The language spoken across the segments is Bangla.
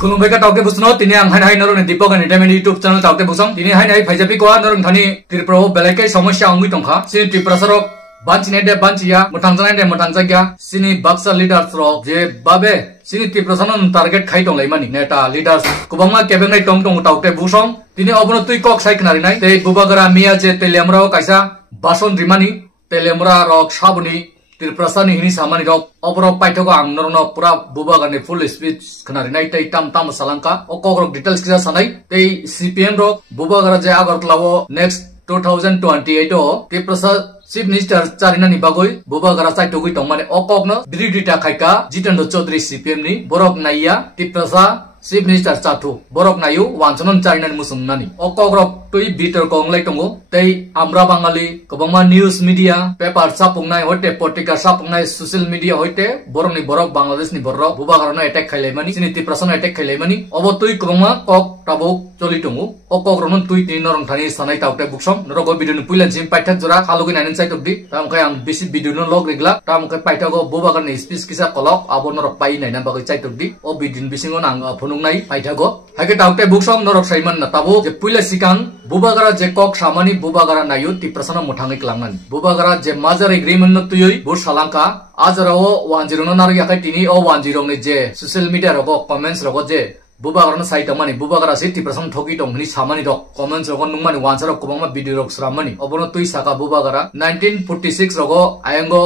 खुलुमबाय का टाउके बुसनो तिने आं हाय नरन दीपक एंटरटेनमेंट यूट्यूब चैनल टाउके बुसं तिने हाय फाइजापि को नरन थानी त्रिपुरा बेलेके समस्या अंगि तंखा सिनि त्रिपुरा सरक बांचिने दे बांचिया मोथांजानाय दे मोथांजाया सिनि बाक्सा लीडर्स रक जे बाबे सिनि त्रिपुरा सन टारगेट खाइ दंलाय मानि नेता लीडर्स गोबांमा केबेंनाय टंग टंग टाउके बुसं तिने अबनो तुइ कक साइखनारिनाय ते बुबागरा मिया जे तेलेमराव कायसा बासन रिमानि तेलेमरा रक साबनि त्रिपुरा सानि हिनि सामानि रक अबरो पाइथको आं नरनो पुरा बुबागानि फुल स्पीच खनारिनाय तै ताम ताम सालांका अकग्रक डिटेल्स किजा सानाय तै सीपीएम रक बुबागरा जे आगरतलावो नेक्स्ट 2028 ओ त्रिपुरा चीफ मिनिस्टर चारिनानि बागै बुबागरा चाइटोगै दंमाने अकगनो बिरिदिता खायका जितेन्द्र चौधरी सीपीएम नि बरक नाइया त्रिपुरा चीफ मिनिस्टर चाथु बरक नायु वानसनन चारिनानि मुसुमनानि अकग्रक तुइ बिटर कंगलाय दंगो तै आमरा बांगाली गोबांमा न्यूज मीडिया पेपर सापुंनाय होते पत्रिका सापुंनाय सोशल मीडिया होते बरकनि बरक बांग्लादेशनि बरक बुबागरानो अटैक खाइलायमानि सिनि त्रिपुरानो अटैक खाइलायमानि अब तुइ गोबांमा कक ताबो चलि दंगो अकग्रनो तुइ तिन नरंथानि सानाय तावते बुकसम नरगो बिदिनो पुइलानसिम पाइथाक जरा खालुगै नायन चाइटोबदि तामखाय आं बिसि बिदिनो लग रेगला तामखाय पाइथागो बुबागरनि स्पीच किसा कलक आबो नरक पाइ नायना बागै चाइटोबदि ओ बिदिन बिसिंगो आं फनुंनाय पाइथागो हाके तावते बुकसम नरक साइमान ना ताबो जे पुइला सिकां बुबागरा जे कक सामानि बुबागरा नायु त्रिपुरानो मोथाङै क्लांनानि बुबागरा जे माजार एग्रीमेंट न तुयै बुर सालांका आजरावो 10 न नार याखै तिनि ओ 10 नि जे सोशल मीडिया रगो कमेंट्स रगो जे बुबागरानो साइट मानि बुबागरा से त्रिपुरानो ठगी दं नि सामानि रक कमेंट्स रगो नुमानि वानसर कोबामा भिडियो रक स्रामानि अबनो तुइ साका बुबागरा 1946 रगो आयंगो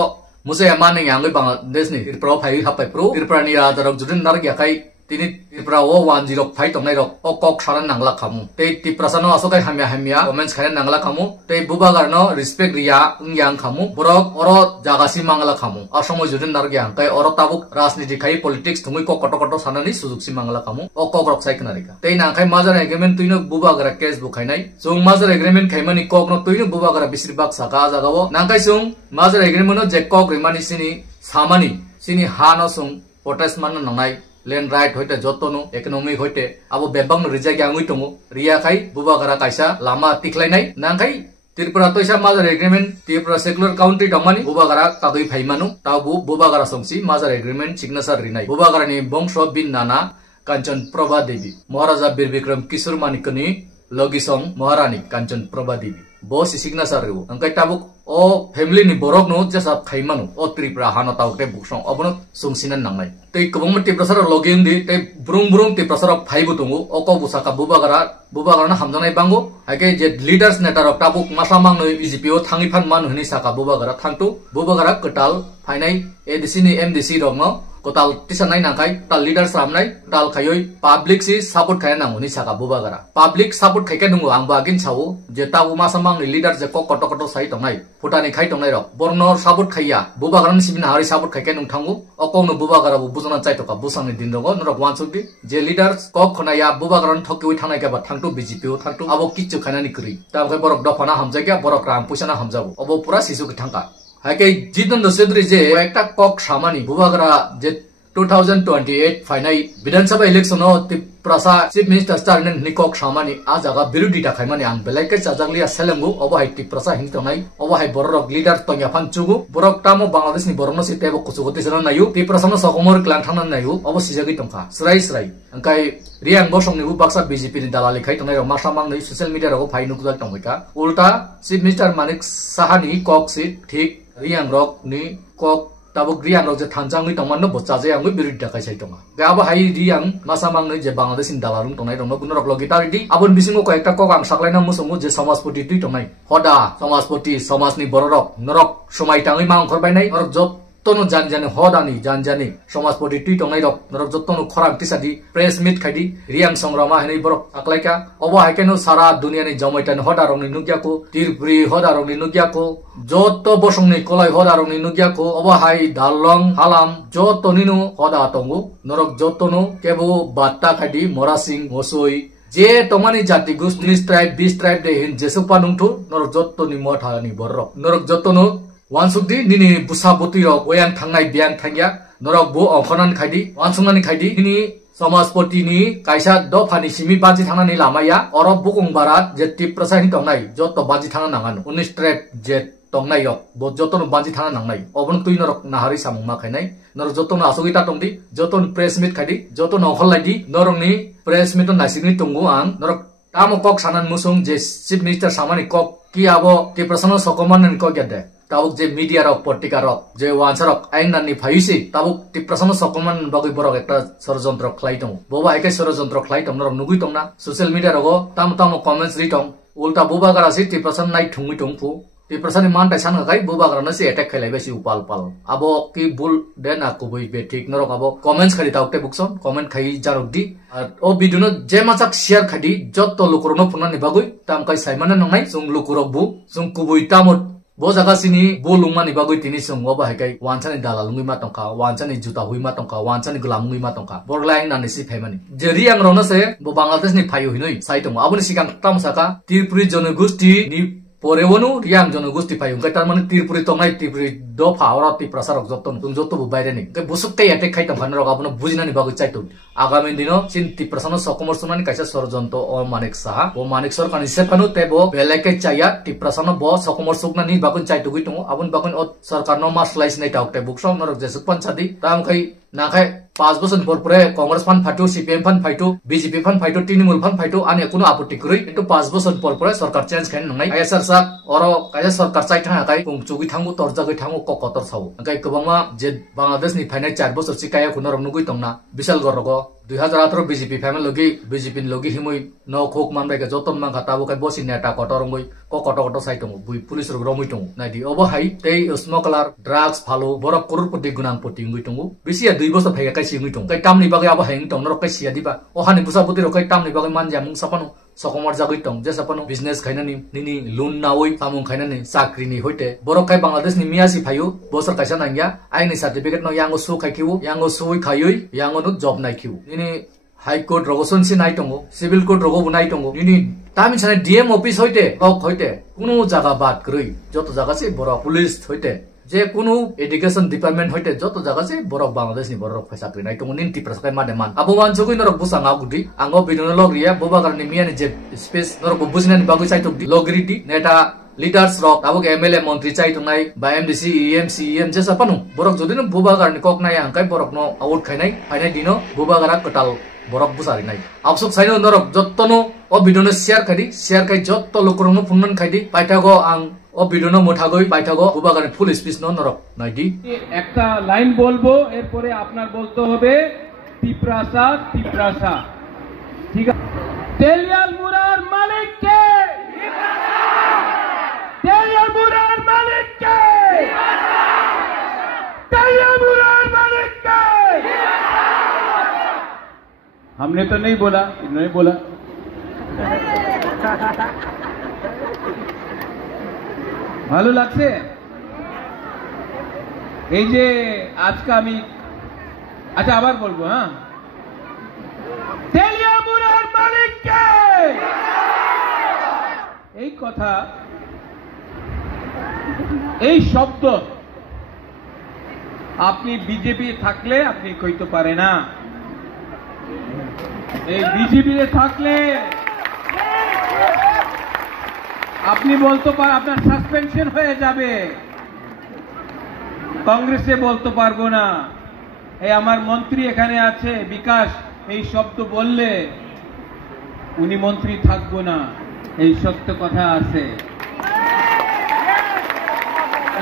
मुसे माने यांगै बांग्लादेशनि त्रिपुरा फाइ हापाइ प्रो त्रिपुरानि आजरक जुदिन नार याखै तिनि त्रिपुरा ओ 10 फाइट तंनाय रक ओ कक सारा नांगला खामु ते त्रिपुरानो असोकाय हामिया हामिया कमेंट्स खाय नांगला खामु ते बुबागारनो रिस्पेक्ट रिया यांग खामु बरक अरो जागासि मांगला खामु असमय जुदिन नार यांग काय अरो ताबुक राजनीति खाय पॉलिटिक्स थुमै को कट कट सानानि सुजुगसि मांगला खामु ओ कक रक साइखनारिका ते नांखाय माजार एग्रीमेंट तुइनो बुबागारा केस बुखायनाय जों माजार एग्रीमेंट खायमानि ककनो तुइनो बुबागारा बिसिरबाग साका जागावो नांखाय जों माजार एग्रीमेंटनो जे कक रिमानि सिनि सामानि सिनि हानो जों पोटेस मान नंनाय लैंड राइट होते जतनो इकोनॉमिक होते अब बेबांग रिजाय आंगै दङ रियाखाय बुबागरा कायसा लामा तिखलायनाय नांखाय त्रिपुरा तोइसा माजार एग्रीमेंट त्रिपुरा सेकुलर काउंट्री दंमानि बुबागरा तागै फाइमानु ताबु बुबागरा संसि माजार एग्रीमेंट सिग्नेचर रिनाय बुबागरानि बंश बिन नाना कांचन प्रभा देवी महाराजा बीर विक्रम किशोर मानिकनि लगिसं महारानी कांचन प्रभा देवी बस सिग्नेचर रिउ अंकाय ताबुक ओ फैमिली नि बरक नो जसा खाइमानु ओ त्रिपुरा हानो तावते बुकसं अबनो सुंसिनन नांनाय तै कबंग त्रिपुरा सर लगिं दि तै ब्रुं ब्रुं त्रिपुरा सर फाइबु दंगो अको बुसाका बुबागराना हामजानाय बांगो हाके जे लीडर्स नेतार ताबुक मासामांनो इजिपिओ थाङि फान मान होनि साका बुबागरा थांतु बुबागरा कटाल फाइनाय एडीसी एमडीसी रंनो कोताल तिसानाय नांखाय ताल लीडर्स रामनाय ताल खायै पब्लिक सि सपोर्ट खाय नांगो नि साका बुबागरा पब्लिक सपोर्ट खायके दंगो आं बागिन सावो जे ताबु मासामांनि लीडर जे कट कट साइ दंनाय फुटानि खाय दंनाय र बरनो सपोर्ट खाया बुबागरानि सिबिन हारि सपोर्ट खायके नों थांगो अकौनो बुबागराबो बुजना चाइतका बुसांनि दिन दंगो नरक वानसुदि जे लीडर्स कक खनाया बुबागरानि ठकिवै थांनाय गाबा थांतु बीजेपीओ थांतु आबो किच्चु खानानि करि ताबो बरक दफाना हामजायगा बरक राम पुसाना हामजाबो अबो पुरा सिसु थांका हाके जितेन्द्र चौधरी जे एकटा कक सामानि बुबागरा जे 2028 फाइनाल विधानसभा इलेक्शन त्रिपुरा चीफ मिनिस्टर चारिनानि निकक सामानि आजागा बिरोधिता खायमानि आं बेलायके चाजागलिया सेलेंगु अबहाय त्रिपुरा हिंतनाय अबहाय बरक लीडर तंया फानचुगु बरक तामो बांग्लादेशनि बरनो सितेबो कुसुगति सन नायु त्रिपुरानो सगमर क्लान थाना नायु अब सिजागि तंखा स्राय अंकाय रियां बसंनिबु बाक्सा बीजेपी नि दालालि खाय तंनाय मासामांनि सोशल मीडिया रगो फाइनु कुजा तंगैका उल्टा चीफ मिनिस्टर मानिक साहानि कक सिट ठीक रियां रक नि कक ताबो ग्रियान रक जे थांजाङै तंमाननो बचाजे आंगै बिरोधिता खायसाय दङ गाबो हाय रियां मासामांनै जे बांग्लादेशनि दालारुं तंनाय दङ गुनरक लगितारिदि आबन बिसिङो कयेकटा कक आं साख्लायना मुसुमु जे समाजपति तुइ तंनाय हदा समाजपति समाजनि बररक नरक समाय ताङै मा ओंखारबायनाय नरक जब तनो जानजाने हदानि जानजाने समाजपति तुइ तंनाय रक नरक जतनो खरां तिसादि प्रेस मीट खायदि रियां संग्रामा हनै बरक साख्लायका अब हायकेनो सारा दुनियानि जमैतानि हदारंनि नुग्याको तिरपुरि हदारंनि नुग्याको जतो बसंनि कलाय हदारंनि नुग्याको अब हाय दालं हालाम जतनिनो हदा तंगु नरक जतनो केबो बात्ता खायदि मोरासिं मोसोय जे तमानि जाति गुस्टनि ट्राइब 20 ट्राइब दे हिन जेसुपा नुंथु नरक जतनि मथानि बरक नरक जतनो वानसुकदि निनि बुसा बुति रक वयां थांनाय बियां थांया नरक बो अंखनान खायदि वानसुंनानि खायदि निनि समाजपति नि कायसा दफानि सिमि बाजि थांनानि लामाया अरब बुकुं बारात जे त्रिपुरा हिं तंनाय जत बाजि थांना नांगानो 19 tribe J tongnai rok bo joton banji thana nangnai obon tui norok nahari samungma khainai norok joton asogita tongdi joton press meet khadi joton okhollaidi norok ni press meet nasini tongu ang norok tamo kok sanan musung je chief minister samani kok ki abo ti prasano sokoman ko gede tabuk je media rok politika rok je wansar rok ain nani phaisi tabuk ti prasano sokoman bagui borok ekta sorjontro khlai tong boba ekai sorjontro khlai tong norok nugui tong na social media rogo tamo comments ri tong ulta boba gara si ti prasan nai thungui tong pu ti prasan man ta san kai boba gara na si attack khailai besi upal pal abo ki bul den akubui be tik norok abo comments khali taukte bukson comment khai jarok di o video no je machak share khadi jotto lukurno phuna ni bagui tam kai saimana nongai sung lukurok bu sung kubui tamot bo jaga sini bo lungma ni bagui tini sung oba hekai wansani dala lungui ma tongka wansani juta hui ma tongka wansani gulamungui ma tongka borlaing nani si phaimani jeri ang rona se bo bangladesh ni phayu hinoi sai tong aboni sikang tam saka tirpuri janogosti ni porewonu riang janogosti phayu kai tar mane tirpuri tongnai tirpuri do phawra ti prasarok joton tung joto bu baire ni kai busuk kai attack khai tong phanrok abono bujinani bagui chai tong agami dino sin ti prasano sokomor sunani kaisa sorjonto o manik saha o manik sorkani sepanu tebo beleke chaya ti prasano bo sokomor suknani bagun chai tugui tong abon bagun o sarkar no mas slice nei taukte buksom norok jesuk panchadi tam kai nakai 5 বছর পর পরে Congress fun phyto CPM fun phyto BJP fun phyto Trinamool fun phyto আনে কোনো আপত্তি করি কিন্তু 5 বছর পর পরে সরকার চেঞ্জ খাই নংনাই আইএসআর সাক অর কাজে সরকার চাই থাকা কাই পুংচুগি থাঙ্গু তরজাগি থাঙ্গু ককতর সাউ কাই কবংমা যে বাংলাদেশ নি ফাইনাল 4 বছর সিকায়া কুনর নুগুই তংনা বিশাল গরগ 2018 বিজেপি ফ্যামিলি লগে বিজেপি লগে হিমই ন খোক মানবাইকে যতন মান খাতাবো কাই বসি নেতা কটরঙ্গই ককটকট সাইটং বুই পুলিশ রগ রমই তং নাইদি অব হাই তেই স্মগলার ড্রাগস ফালো বরক করোড়পতি গুনাং পতি ngui tong bisia 2 বছর ফাইকা কাই ngui tong kai tamni bagai abo heng tong norok kai sia diba o hani busa buti ro kai tamni bagai manja mung sapanu sokomor jagui tong je sapanu business khainani nini loan nawoi samung khainani sakri ni hoite borok kai bangladesh ni miasi phayu bosor kaisa nangya aini certificate no yango su khai kiu yango sui khayoi yango no job nai kiu nini high court rogoson si nai tongo civil court rogo bunai tongo nini tami chane dm office hoite ok hoite kuno jaga bat krui joto jaga se borok police hoite যে কোনো এডুকেশন ডিপার্টমেন্ট হইতে যত জায়গা আছে বরক বাংলাদেশ নি বরক ফাইসাকরি নাই তমুন নিন টিপ্রাসকাই মাদে মান আবো মান চকুই নরক বুসাঙা গুদি আঙ্গো বিদুন লগরিয়া বোবাগার নি মিয়ানি যে স্পেস নরক বুজিনানি বাগুই চাইতক দি লগরিটি নেটা লিডার্স রক আবো এমএলএ মন্ত্রী চাইতক নাই বা এমডিসি ইএমসি ইএম যে সাপানু বরক যদি ন বোবাগার নি কক নাই আঙ্কাই বরক ন আউট খাইনাই ফাইনাই দিনো বোবাগারা কটাল বরক বুসারি নাই আবসক সাইনো নরক যত্তনো ও বিদুন শেয়ার খাদি শেয়ার খাই যত্ত লোকরনো ফুনন খাইদি পাইতাগো আং ও ভিডিও মোঠাগই পাইথাগো বুবাগানে ফুল স্পিচ নরক নাইদি একটা লাইন বলবো এরপরে আপনার বলতে হবে তিপ্রাসা তিপ্রাসা ঠিক আছে তেলিয়াল মুরার মালিক কে তেলিয়াল মুরার মালিক কে তেলিয়াল মুরার মালিক কে हमने तो नहीं बोला इन्होंने बोला ভালো লাগছে এই যে আজকে আমি আচ্ছা আবার বলবো হ্যাঁ তেলিয়ামুরার মালিক কে এই কথা এই শব্দ আপনি বিজেপি থাকলে আপনি কইতে পারে না এই বিজেপি থাকলে আপনি বলতে পার আপনার সাসপেনশন হয়ে যাবে কংগ্রেসে বলতে পারবো না এই আমার মন্ত্রী এখানে আছে বিকাশ এই শব্দ বললে উনি মন্ত্রী থাকবো না এই সত্য কথা আছে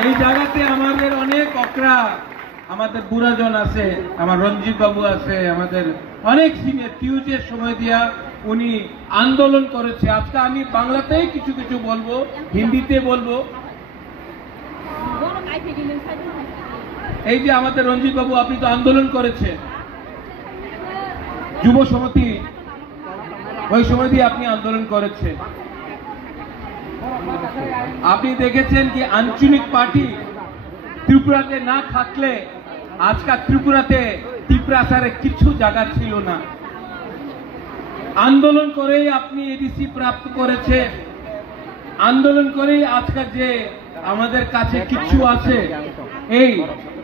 এই জায়গাতে আমাদের অনেক অকরা আমাদের বুড়াজন আছে আমার রঞ্জিত বাবু আছে আমাদের অনেক সিনিয়র টিউজের সময় দিয়া উনি আন্দোলন করেছে আজকে আমি বাংলাতেই কিছু কিছু বলবো হিন্দিতে বলবো এই যে আমাদের রঞ্জিত বাবু আপনি তো আন্দোলন করেছে যুব সমিতি ওই সময় দিয়ে আপনি আন্দোলন করেছে আপনি দেখেছেন কি আঞ্চলিক পার্টি ত্রিপুরাতে না থাকলে আজকাল ত্রিপুরাতে তিপ্রাসারে কিছু জায়গা ছিল না আন্দোলন করেই আপনি এডিসি প্রাপ্ত করেছে আন্দোলন করেই আজকে যে আমাদের কাছে কিছু আছে এই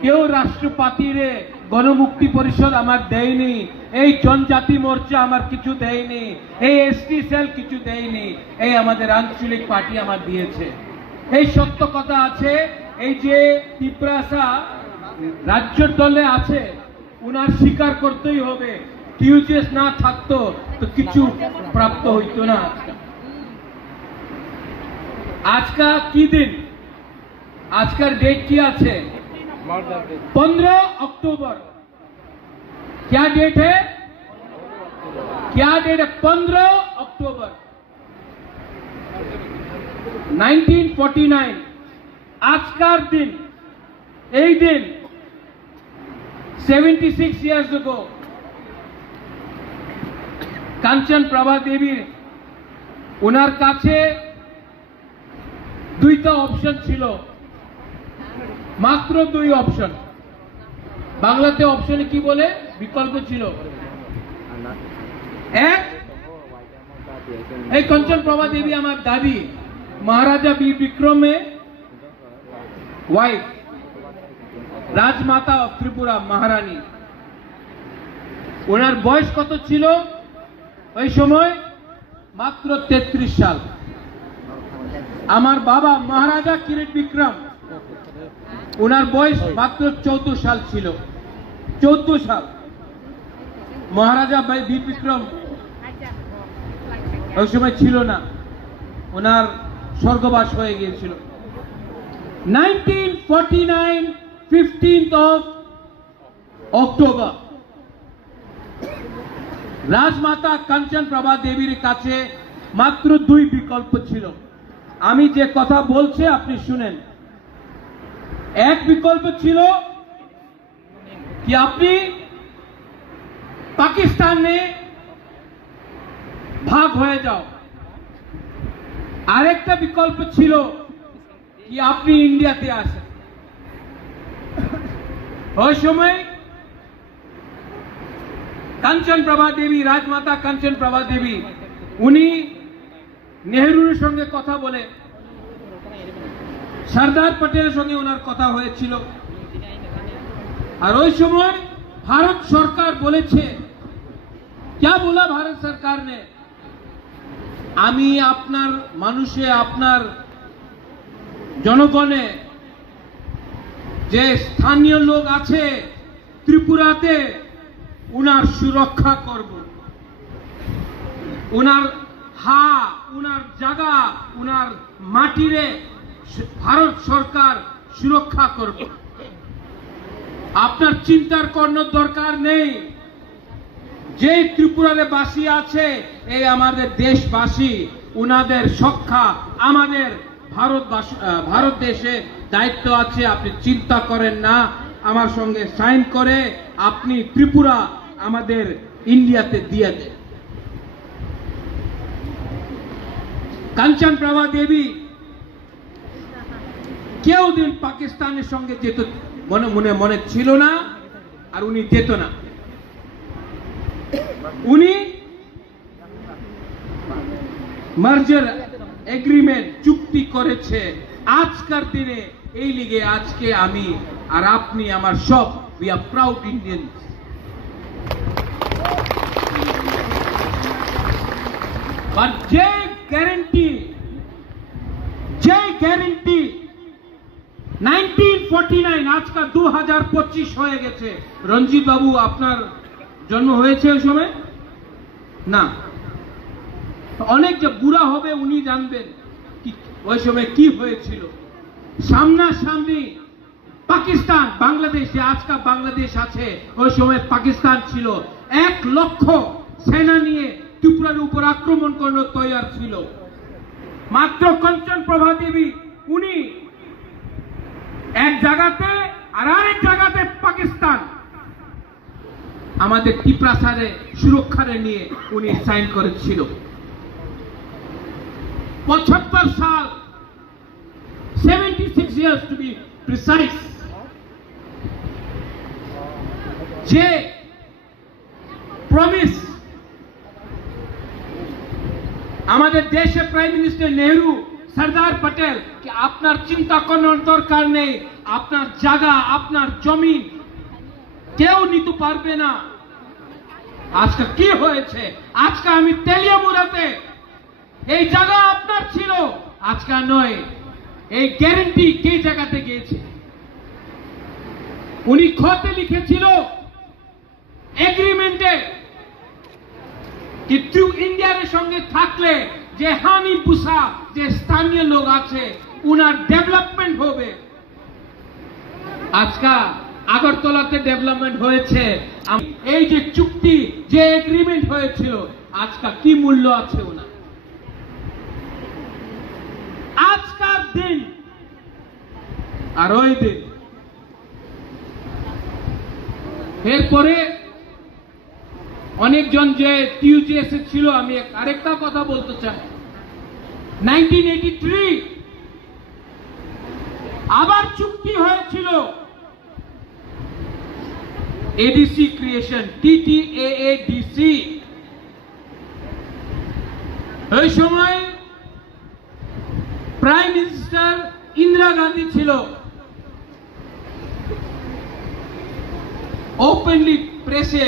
কেউ রাষ্ট্রপতিরে গণমুক্তি পরিষদ আমার দেয়নি এই জনজাতি মোর্চা আমার কিছু দেয়নি এই এসটি সেল কিছু দেয়নি এই আমাদের আঞ্চলিক পার্টি আমার দিয়েছে এই সত্য কথা আছে। এই যে তিপ্রাসা রাজ্যের দলে আছে, উনার স্বীকার করতেই হবে, টিউজেস না থাকতো তো কিছু প্রাপ্ত হইতো না। আজকা কি দিন, আজকের डेट কি আছে? 15 अक्टूबर। क्या डेट है? क्या डेट है? 15 अक्टूबर 1949। আজকার দিন, এই দিন 76 years ago কাঞ্চন প্রভা দেবীর ওনার কাছে দুইটা অপশন ছিল, মাত্র দুই অপশন। বাংলাতে অপশনে কি বলে? বিকল্প ছিল। এক, এই কাঞ্চন প্রভা দেবী আমার দাদি মহারাজা বীর বিক্রমে ওয়াইফ, রাজমাতা অফ ত্রিপুরা, মহারানী। ওনার বয়স কত ছিল ওই সময়? মাত্র 33 সাল। আমার বাবা মহারাজা কিরিট বিক্রম, ওনার বয়স মাত্র 14 সাল ছিল। 14 সাল। মহারাজা বীর বিক্রম ওই সময় ছিল না, ওনার স্বর্গবাস হয়ে গিয়েছিল। 1949 15th of October রাজমাতা কাঞ্চন প্রভা দেবীর কাছে মাত্র দুই বিকল্প ছিল। আমি যে কথা বলছি আপনি শুনেন। এক বিকল্প ছিল কি আপনি পাকিস্তানে ভাগ হয়ে যাও। আরেকটা বিকল্প ছিল কি আপনি ইন্ডিয়াতে আসেন। ওই সময় কাঞ্চন প্রভা দেবী, রাজমাতা কাঞ্চন প্রভা দেবী, উনি নেহরুর সঙ্গে কথা বলে সরদার পটেলের সঙ্গে ওনার কথা হয়েছিল। আর ওই সময় ভারত সরকার বলেছে, क्या बोला भारत सरकार ने? আমি আপনার মানুষে, আপনার জনগণে যে স্থানীয় লোক আছে ত্রিপুরাতে, উনার সুরক্ষা করব। উনার উনার জায়গা, উনার মাটিরে ভারত সরকার সুরক্ষা করব। আপনার চিন্তার কোনো দরকার নেই। যে ত্রিপুরারে বাসী আছে, এই আমাদের দেশবাসী, উনাদের সুরক্ষা আমাদের ভারত দেশে দায়িত্ব আছে। আপনি চিন্তা করেন না। আমার সঙ্গে সাইন করে আপনি ত্রিপুরা আমাদের ইন্ডিয়াতে দিয়ে দেন। কাঞ্চন প্রভা দেবী কেউ দিন পাকিস্তানের সঙ্গে যেত মনে ছিল না, আর উনি যেত না। উনি মার্জার এগ্রিমেন্ট চুক্তি করেছে। আজকের দিনে এই লিগে আজকে আমি আর আপনি, আমার সব, উই আর প্রাউড ইন্ডিয়ান্স। আর যে গ্যারেন্টি 1949 আজকাল 2025 হয়ে গেছে। রঞ্জিত বাবু, আপনার জন্ম হয়েছে ওই সময় না? অনেক যে বুড়া হবে উনি জানবেন ওই সময় কি হয়েছিল। সামনাসামনি পাকিস্তান, বাংলাদেশ, যে আজকাল বাংলাদেশ আছে, ওই সময় পাকিস্তান ছিল। 1 লক্ষ সেনা নিয়ে ত্রিপুরার উপর আক্রমণ করার তৈরি ছিল। মাত্র কাঞ্চন প্রভা দেবী উনি এক জায়গাতে আর আরেক জায়গাতে পাকিস্তান আমাদের ত্রিপ্রাসারে সুরক্ষারে নিয়ে উনি সাইন করেছিল। 75 সাল, 76 years to be precise, যে প্রমিস আমাদের দেশে প্রাইম মিনিস্টার নেহরু, সরদার পটেল, কি আপনার চিন্তা করার দরকার নেই, আপনার জায়গা, আপনার জমি কেউ নিতে পারবে না। আজকে কি হয়েছে? আজকে আমি তেলিয়ামুড়াতে, এই জায়গা আপনার ছিল, আজকে নয়। এই গ্যারান্টি কে জায়গাতে গিয়েছে? উনি খতে লিখেছিল এগ্রিমেন্টে कि ट्रू इंडिया रे संगे থাকলে যে হানি বুসা যে স্থানীয় লোক আছে উনার ডেভেলপমেন্ট হবে। আজকে আগরতলাতে ডেভেলপমেন্ট হয়েছে, এই যে চুক্তি যে এগ্রিমেন্ট হয়েছিল আজকে কি মূল্য আছে ওনার? আজকের দিন আর ওই দিন। এরপরে অনেকজন যে টিউজিএসএ ছিল, আমি আরেকটা কথা বলতে চাই, 1983 আবার চুক্তি হয়েছিল এডিসি ক্রিয়েশন, TTAADC। ওই সময় প্রাইম মিনিস্টার ইন্দিরা গান্ধী ছিল। ওপেনলি প্রেসে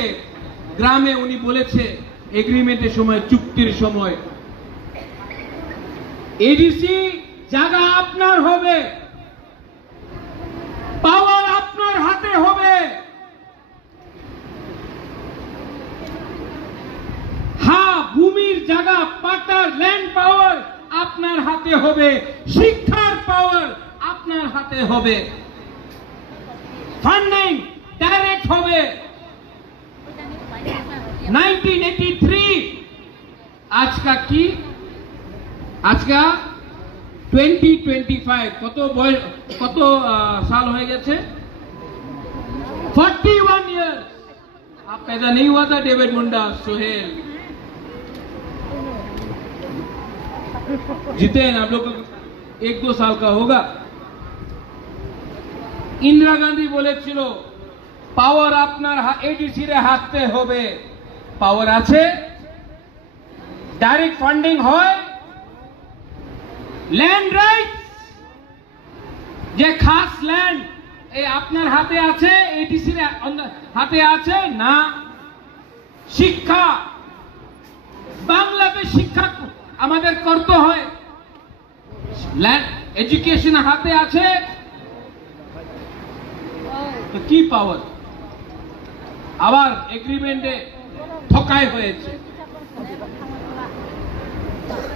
গ্রামে উনি বলেছে এগ্রিমেন্টের সময়, চুক্তির সময়, এডিসি জায়গা আপনার হবে, পাওয়ার আপনার হাতে হবে। হ্যাঁ, ভূমির জায়গা, পাটার ল্যান্ড পাওয়ার আপনার হাতে হবে, শিক্ষার পাওয়ার আপনার হাতে হবে, ফান্ডিং ডাইরেক্ট হবে। 1983 আজকা কি? আজকা 2025 কত साल হয়ে গেছে? 41 years। आप पैदा नहीं हुआ था डेविड मुंडा, सोहेल जितेन, आप लोग 1-2 साल का होगा। इंदिरा गांधी বলেছিল পাওয়ার আপনার এডিসি রে হাতে হবে, পাওয়ার আছে, ডাইরেক্ট ফান্ডিং হয়, ল্যান্ড রাইটস যে খাস ল্যান্ড এই আপনার হাতে আছে, এডিসি রে হাতে আছে না। শিক্ষা, বাংলাদেশ শিক্ষা আমাদের করতে হয়, ল্যান্ড এডুকেশন হাতে আছে, তো কি পাওয়ার? আবার এগ্রিমেন্টে ঠকাই হয়েছে।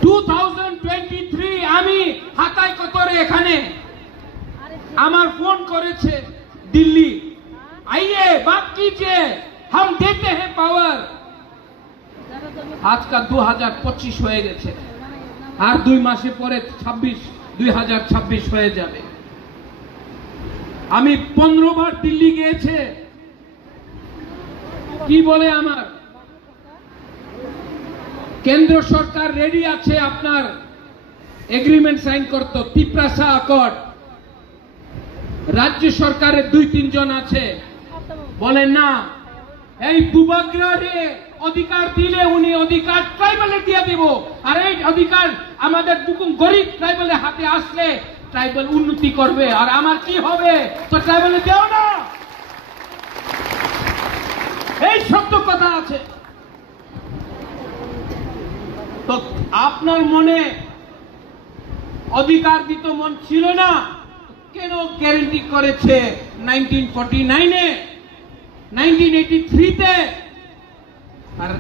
2023 আমি হাতায় কতরে এখানে আমার ফোন করেছে দিল্লি, আইয়ে বাত कीजिए, हम देते हैं पावर। আজকে 2025 হয়ে গেছে, আর 2 মাসে পরে 2026 হয়ে যাবে। আমি 15 বার দিল্লি গিয়েছে। কি বলে আমার কেন্দ্র সরকার রেডি আছে আপনার এগ্রিমেন্ট সাইন করতে, তিপ্রাসা অ্যাকর্ড। রাজ্য সরকারের 2-3 জন আছে, বলেন না এই বুবাগ্রারে অধিকার দিলে উনি অধিকার ট্রাইবালে দিয়ে দিব, আর এই অধিকার আমাদের বুকুম গরিব ট্রাইবালের হাতে আসলে ট্রাইবাল উন্নতি করবে, আর আমার কি হবে? তো ট্রাইবালে দেও না, এই শব্দ কথা আছে। তো আপনার মনে অধিকার দিত মন ছিল না, কেন গ্যারান্টি করেছে 1949-এ, 1983-তে আর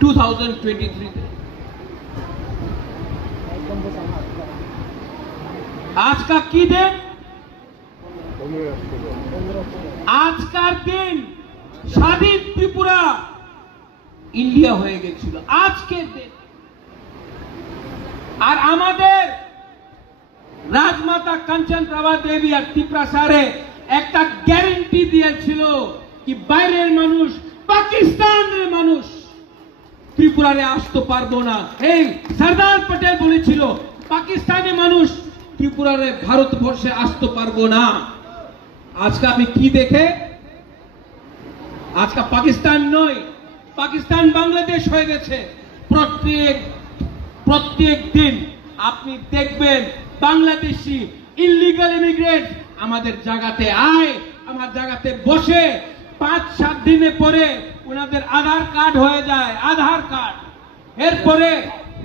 2023-তে? আজকা কি দিন? আজকার দিন স্বাধীন ত্রিপুরা ইন্ডিয়া হয়ে গেছিল আজকে দিন। আর আমাদের রাজমাতা কাঞ্চন প্রভা দেবী আর ত্রিপ্রাসারে একটা গ্যারান্টি দিয়েছিল কি বাইরের মানুষ, পাকিস্তানের মানুষ ত্রিপুরারে আসতে পারবো না। এই সরদার পটেল বলেছিল পাকিস্তানি মানুষ ত্রিপুরারে ভারতবর্ষে আসতে পারবো না। আজকে আমি কি দেখে, আজকে পাকিস্তান নয়, পাকিস্তান বাংলাদেশ হয়ে গেছে। প্রত্যেক দিন আপনি দেখবেন বাংলাদেশি ইলিগাল ইমিগ্রেন্ট আমাদের জায়গাতে আয়, আমার জায়গাতে বসে, 5-7 দিনে পরে ওনাদের আধার কার্ড হয়ে যায়, আধার কার্ড। এরপরে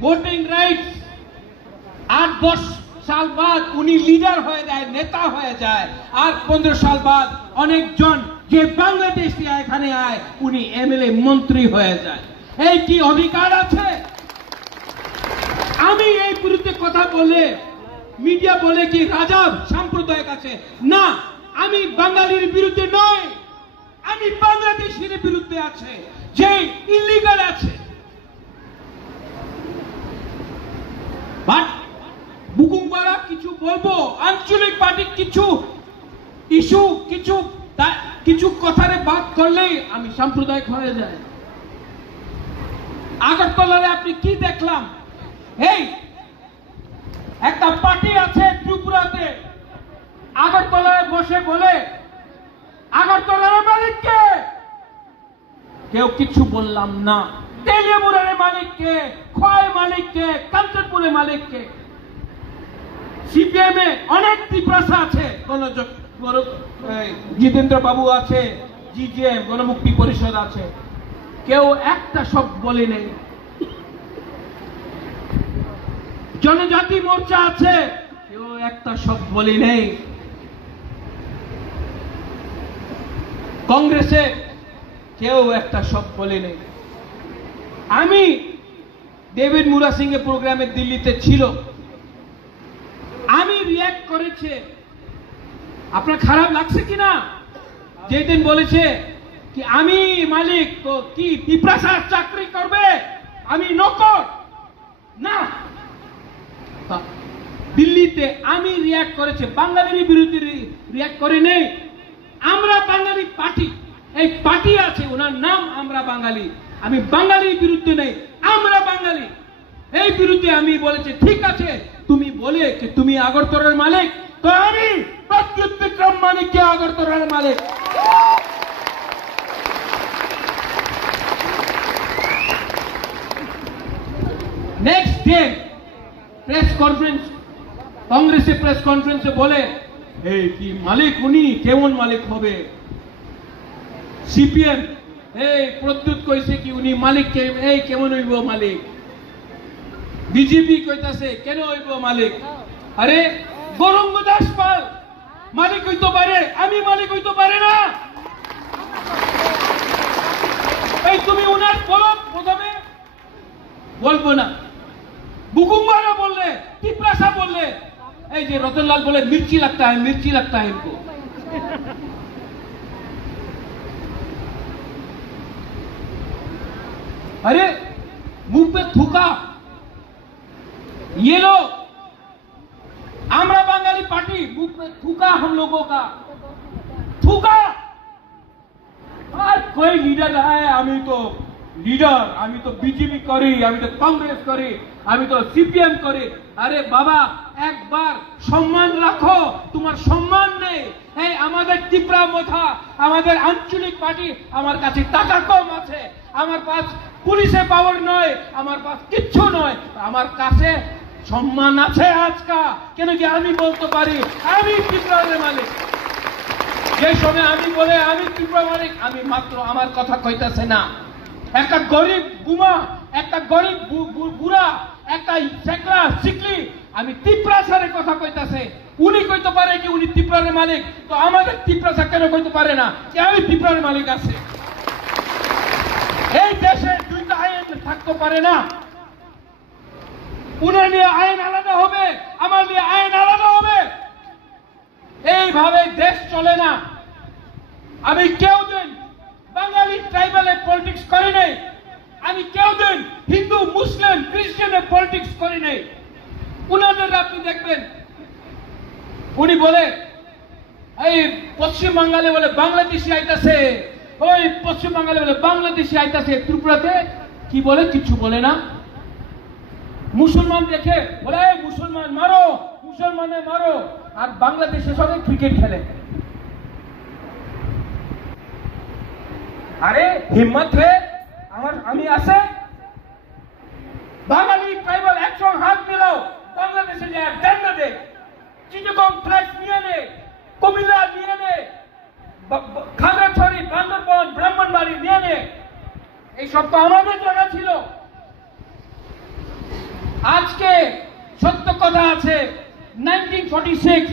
ভোটিং রাইটস 8-10 সাল বাদ উনি লিডার হয়ে যায়, নেতা হয়ে যায়, আর 15 সাল বাদ অনেকজন যে বাংলাদেশি এখানে আয় উনি এমএলএ মন্ত্রী হয়ে যায়। এই কি অধিকার আছে? আমি এই বিরুদ্ধে কথা বলে মিডিয়া বলে কি রাজা সাম্প্রদায়িক আছে, না, আমি বাঙালির বিরুদ্ধে নয়, আমি বাংলাদেশের বিরুদ্ধে আছে যে ইলিগাল আছে। বাট বুকুমবাড়া কিছু বলবো, আঞ্চলিক পার্টি কিছু ইস্যু কিছু কথারে বাদ করলেই আমি সাম্প্রদায়িক হয়ে যায়। আগরতলায় আপনি কি দেখলাম? এই একটা পার্টি আছে ত্রিপুরাতে, আগরতলায় বসে বলে আগরতলার মালিককে, কেউ কিছু বললাম না। তেলিয়ামুড়ার মালিককে, খোয়াই মালিককে, কাঞ্চনপুরের মালিককে। সিপিএম এ অনেক ত্রিপ্রাসা আছে, জিতেন্দ্র বাবু আছে, জিজেএম গণমুক্তি পরিষদ আছে, কেউ একটা সব বলে নেই। জনজাতি মোর্চা আছে, কেউ একটা সব বলে নেই। কংগ্রেসে কেউ একটা সব বলে নেই। আমি ডেভিড মুরা সিং এর প্রোগ্রামে দিল্লিতে ছিল, আমি রিয়াক্ট করেছে। আপনার খারাপ লাগছে কিনা? যেদিন বলেছে কি আমি মালিক, তো কি পিপ্রাসার চাকরি করবে, আমি নকর না। দিল্লিতে আমি রিয়াক্ট করেছে, বাঙালির বিরুদ্ধে রিয়াক্ট করে নেই। আমরা বাঙালি পার্টি, এই পার্টি আছে, ওনার নাম আমরা বাঙালি। আমি বাঙালির বিরুদ্ধে নেই, আমরা বাঙালি। এই বিরুদ্ধে আমি বলেছি ঠিক আছে, তুমি বলে কি তুমি আগরতলার মালিক, তো আমি প্রদ্যুৎ বিক্রম মানিক আগরতলার মালিক। নেক্সট ডে প্রেস কনফারেন্স, কংগ্রেসের প্রেস কনফারেন্সে বলে এই কি মালিক উনি কেমন মালিক হবে? সিপিএম এই প্রদ্যুৎ কইছে কি উনি মালিক, এই কেমন হইব মালিক? বিজেপি কইতাছে কেন হইব মালিক? আরে গৌরঙ্গ দাস পাল মালিক হইতে পারে, আমি মালিক হইতে পারে না। এই তুমি উনার বলো, প্রথমে বলবো না। বুকুমবাড়া বললে, টিপ্রাসা বললে, এই যে রতনলাল बोले मिर्ची लगता है इनको। अरे मुंह पे थूका ये लोग, आमरा बंगाली पार्टी मुंह पे थूका हम लोगों का, थूका। और कोई लीडर है, আমি তো লিডার, আমি তো বিজেপি করি, আমি তো কংগ্রেস করি, আমি তো সিপিএম করি। আরে বাবা একবার সম্মান রাখো, তোমার সম্মান নেই। এই আমাদের ত্রিপুরা মথা, আমাদের আঞ্চলিক পার্টি, আমার কাছে টাকা কম আছে, আমার কাছে পুলিশে পাওয়ার নয়, আমার কাছে কিচ্ছু নয়, আমার কাছে সম্মান আছে আজকা। কেন কি আমি বলতে পারি আমি ত্রিপুরার মালিক। যে সময় আমি বলে আমি ত্রিপুরা মালিক, আমি মাত্র আমার কথা কইতাছে না। একটা গরিব বুমা, একটা গরিব বুড়া, একটা শেখরা শিকলি, আমি ত্রিপুরাসারের কথা কইতাছে। উনি কইতে পারে কি উনি ত্রিপুরার মালিক, তো আমাদের ত্রিপুরাসা কেন কইতে পারে না কি আমি ত্রিপুরার মালিক আছে? এই দেশে দুইটা আইন থাকতে পারে না। উনার নিয়ে আইন আলাদা হবে, আমার নিয়ে আইন আলাদা হবে। এইভাবে দেশ চলে না। আমি কেউ দিন বাঙালি ট্রাইবালে পলিটিক্স করি নাই, আমি কেউ দিন হিন্দু মুসলিম খ্রিস্টানে পলিটিক্স করি নাই। উনাদের আপনি দেখবেন উনি বলে এই পশ্চিম বাঙালি বলে বাংলাদেশি আইতাছে, ওই পশ্চিম বাঙালি বলে বাংলাদেশি আইতাছে। ত্রিপুরাতে কি বলে? কিছু বলে না। মুসলমান দেখে বলে মুসলমান মারো, মুসলমানে মারো, আর বাংলাদেশের সঙ্গে ক্রিকেট খেলে। আরে হিম্মত হে আমি আছে বাঙালি ট্রাইবাল একসঙ্গে হাত মিলাও, বাংলাদেশে যায় ডান্ডা দে, চিটাগং ফ্ল্যাট নিয়ে নে, কুমিল্লা নিয়ে নে, খাগড়াছড়ি, বান্দরবান, ব্রাহ্মণবাড়ি নিয়ে নে। এইসব তো আমাদের জায়গা ছিল। আজকে সত্য কথা আছে, 1946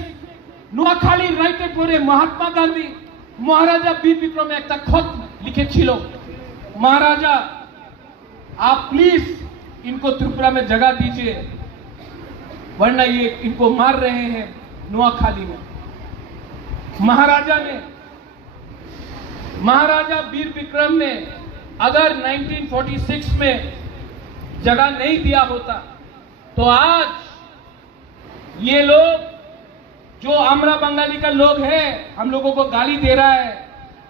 নোয়াখালী রাইতে পরে মহাত্মা গান্ধী महाराजा वीर विक्रम एक खत लिखे छिलो, महाराजा आप प्लीज इनको त्रिपुरा में जगह दीजिए वरना ये इनको मार रहे हैं नोआखाली में। महाराजा वीर विक्रम ने अगर 1946 में जगह नहीं दिया होता तो आज ये लोग जो आमरा बंगाली का लोग है हम लोगों को गाली दे रहा है,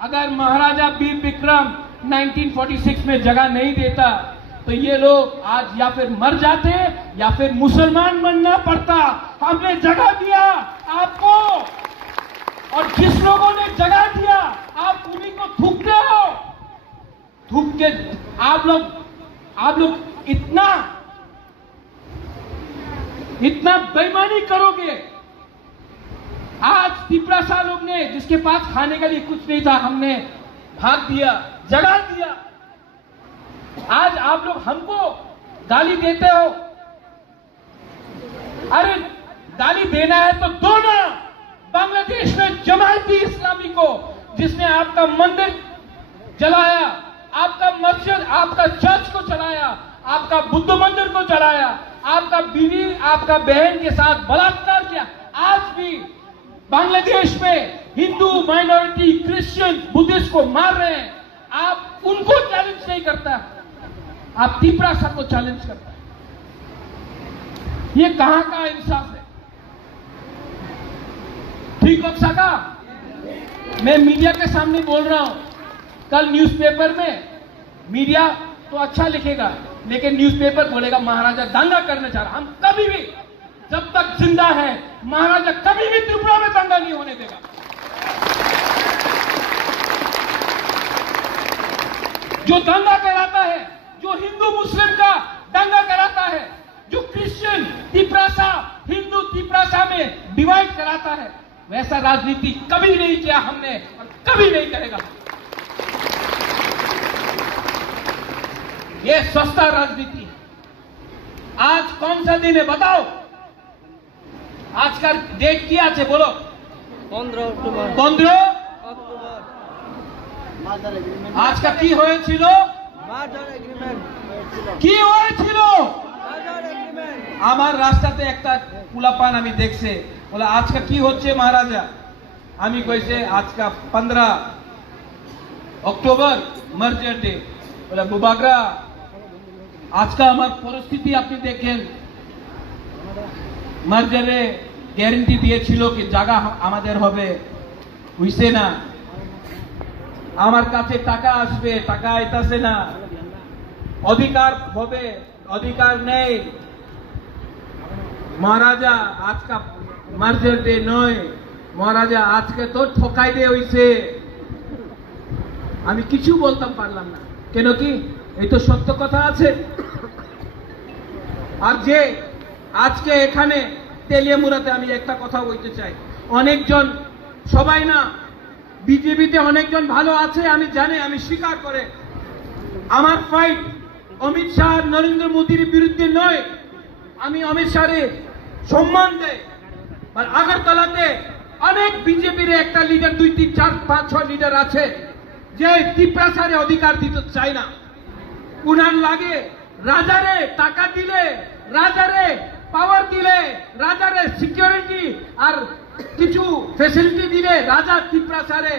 अगर महाराजा वीर विक्रम 1946 में जगह नहीं देता तो ये लोग आज या फिर मर जाते या फिर मुसलमान बनना पड़ता। हमने जगह दिया आपको और जिस लोगों ने जगह दिया आप उन्हीं को थूकते हो। थूक के आप लोग इतना बेईमानी करोगे। आज तिपरासा लोग ने जिसके पास खाने के लिए कुछ नहीं था हमने भाग दिया, जगह दिया। आज आप लोग हमको गाली देते हो। अरे गाली देना है तो दो ना। बांग्लादेश में जमायती इस्लामी को जिसने आपका मंदिर जलाया, आपका मस्जिद, आपका चर्च को जलाया, आपका बुद्ध मंदिर को जलाया, आपका बीवी आपका बहन के साथ बलात्कार किया, आज भी बांग्लादेश में हिंदू माइनॉरिटी क्रिश्चियन बुद्धिस्ट को मार रहे हैं। आप उनको चैलेंज नहीं करता, आप तिपरासा को चैलेंज करता है। ये कहां का इंसाफ है? ठीक हो सका? मैं मीडिया के सामने बोल रहा हूं। कल न्यूज़पेपर में मीडिया तो अच्छा लिखेगा लेकिन न्यूज़पेपर बोलेगा महाराजा दंगा करने जा रहा। हम कभी भी जब तक जिंदा है महाराजा कभी भी त्रिपुरा में दंगा नहीं होने देगा। जो दंगा कराता है, जो हिंदू मुस्लिम का दंगा कराता है, जो क्रिश्चियन तिपरासा हिंदू तिपरासा में डिवाइड कराता है, वैसा राजनीति कभी नहीं किया हमने और कभी नहीं करेगा। ये सस्ता राजनीति। आज कौन सा दिन है बताओ? आज का डेट क्या है बोलो? 15 अक्टूबर। 15 अक्टूबर। आज का কি হয়েছিল? মার্জার এগ্রিমেন্ট কি হয়েছিল? মার্জার এগ্রিমেন্ট। আমার রাস্তাতে একটা পুলাপান আমি দেখছে বলে আজকে কি হচ্ছে মহারাজা? আমি কইছে আজকে 15 অক্টোবর মার্জার ডে। বলে বুবাগরা আজকে আমার পরিস্থিতি আপনি দেখেন, মার্জারে গ্যারান্টি দিয়েছিল কি জায়গা আমাদের হবে, হইছে না। আমার কাছে টাকা আসবে, টাকা আইতাছে না। অধিকার হবে, অধিকার নেই। মহারাজা আজকে মার্জার ডে নয়, মহারাজা আজকে তো ঠকাই দিয়ে হইছে। আমি কিছু বলতাম পারলাম না, কেন কি এই তো সত্য কথা আছে। আর যে আজকে এখানে তেলিয়ামুড়াতে আমি একটা কথা বলতে চাই, অনেকজন সবাই না বিজেপিতে অনেকজন ভালো আছে আমি জানি, আমি স্বীকার করে। আমার ফাইট অমিত শাহ নরেন্দ্র মোদীর বিরুদ্ধে নয়, আমি অমিত শাহের সম্মান দেই। আর আগরতলাতে অনেক বিজেপির একটা লিডার 2, 3, 4, 5, 6 লিডার আছে যে তিপরাসারে অধিকার দিতে চায় না। উনার লাগে রাজারে টাকা দিলে, রাজারে পাওয়ার দিলে, রাজারে সিকিউরিটি আর কিছু ফ্যাসিলিটি দিলে রাজা তিপরাসারে